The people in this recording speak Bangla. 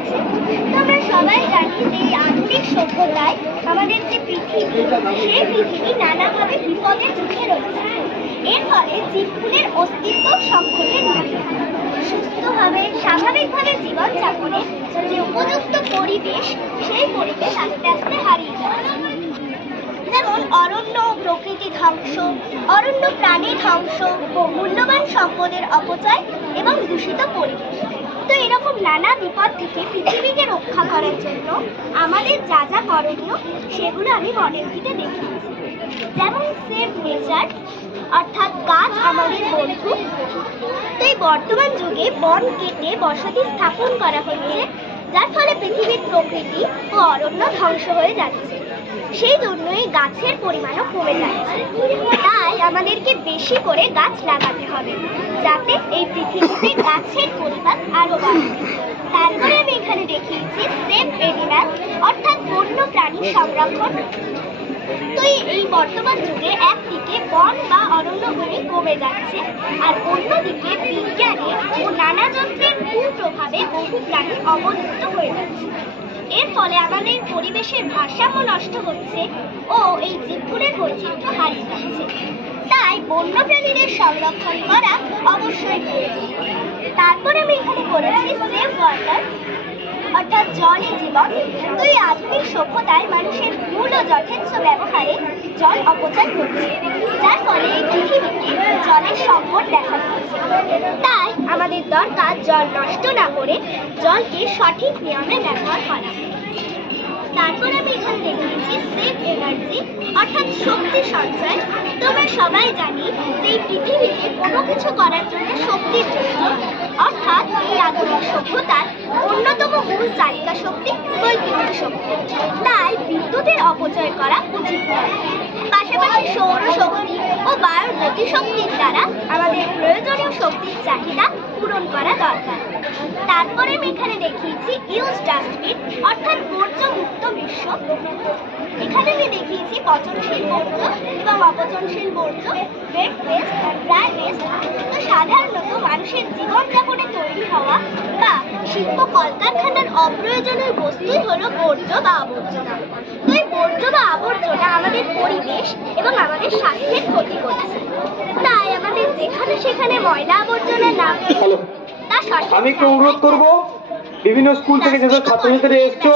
রয়েছে। তো আমরা সবাই জানি যে এই আধুনিক সভ্যতায় আমাদের যে পৃথিবী, সেই পৃথিবী নানাভাবে বিপদের মুখে রয়েছে। এর ফলে জীবকুলের অস্তিত্ব সংকটের মুখে। সুস্থভাবে স্বাভাবিকভাবে জীবনযাপনের যে উপযুক্ত পরিবেশ, সেই পরিবেশ আস্তে আস্তে হারিয়ে যাচ্ছে। যেমন অরণ্য প্রকৃতি ধ্বংস, অরণ্য প্রাণী ধ্বংস, মূল্যবান সম্পদের অপচয় এবং দূষিত পরিবেশ। তো এরকম নানা বিপদ থেকে পৃথিবীকে রক্ষা করার জন্য আমাদের যা যা করণীয় সেগুলো আমি মডেলটিতে দেখিয়েছি। যেমন সেভ নেচার, অর্থাৎ গাছ আমাদের বন্ধু। তো এই বর্তমান যুগে বন কেটে বসতি স্থাপন করা হচ্ছে, যার ফলে পৃথিবীর প্রকৃতি ও অরণ্য ধ্বংস হয়ে যাচ্ছে। সেই জন্যই গাছের পরিমাণও কমে যাচ্ছে। তাই আমাদেরকে বেশি করে গাছ লাগাতে হবে, যাতে এই পৃথিবীতে গাছের পরিমাণ আরও বাড়ে। তারপরে আমি এখানে দেখিয়েছি সেভ এনিম্যাল, অর্থাৎ বন্য প্রাণী সংরক্ষণ। তো এই বর্তমান যুগে একদিকে বন বা অরণ্যভূমি কমে যাচ্ছে, আর অন্যদিকে বিজ্ঞানের ও নানা যন্ত্রের কুপ্রভাবে বহু প্রাণী অবলুপ্ত হয়ে যাচ্ছে। এর ফলে আমাদের পরিবেশের ভারসাম্য নষ্ট হচ্ছে ও এই জীবকুলের বৈচিত্র্য হারিয়ে যাচ্ছে। তাই বন্যপ্রাণীদের সংরক্ষণ করা অবশ্যই প্রয়োজন। তারপর আমি এখানে বলেছি সেভ ওয়াটার, অর্থাৎ জলই জীবন। তো এই আধুনিক সভ্যতায় মানুষের ভুল ও যথেচ্ছ ব্যবহারে জল অপচয় হচ্ছে, যার ফলে এই পৃথিবীতে জলের সংকট দেখা দিচ্ছে। তাই আমাদের দরকার জল নষ্ট না করে জলকে সঠিক নিয়মে ব্যবহার করা। তারপর আমি এখানে দেখিয়েছি সেভ এনার্জি, অর্থাৎ শক্তি সঞ্চয়। তোমরা সবাই জানি যে এই পৃথিবীতে কোনো কিছু করার জন্য শক্তির প্রয়োজন, অর্থাৎ এই আধুনিক সভ্যতার অন্যতম মূল চালিকা শক্তি বৈদ্যুতিক শক্তি। তাই বিদ্যুতের অপচয় করা উচিত নয়। পাশাপাশি সৌরশক্তি ও বায়ুর গতিশক্তির দ্বারা আমাদের প্রয়োজনীয় শক্তির চাহিদা পূরণ করা দরকার। তারপরে আমি এখানে দেখিয়েছি ইউজ ডাস্টবিন, অর্থাৎ বর্জ্যমুক্ত বিশ্ব। এখানে আমি দেখিয়েছি পচনশীল বর্জ্য এবং অপচনশীল বর্জ্য, ওয়েট ওয়েস্ট আর ড্রাই ওয়েস্ট। তো সাধারণত মানুষের জীবনযাপনে তৈরি হওয়া বা শিল্প কলকারখানার অপ্রয়োজনীয় বস্তুই হলো বর্জ্য বা আবর্জনা। তো এই বর্জ্য বা আবর্জনা আমাদের পরিবেশ এবং আমাদের স্বাস্থ্যের ক্ষতি করছে। তাই আমাদের যেখানে সেখানে ময়লা আবর্জনা না আমি একটু অনুরোধ করবো, বিভিন্ন স্কুল থেকে যেসব ছাত্রছাত্রীরা এসছো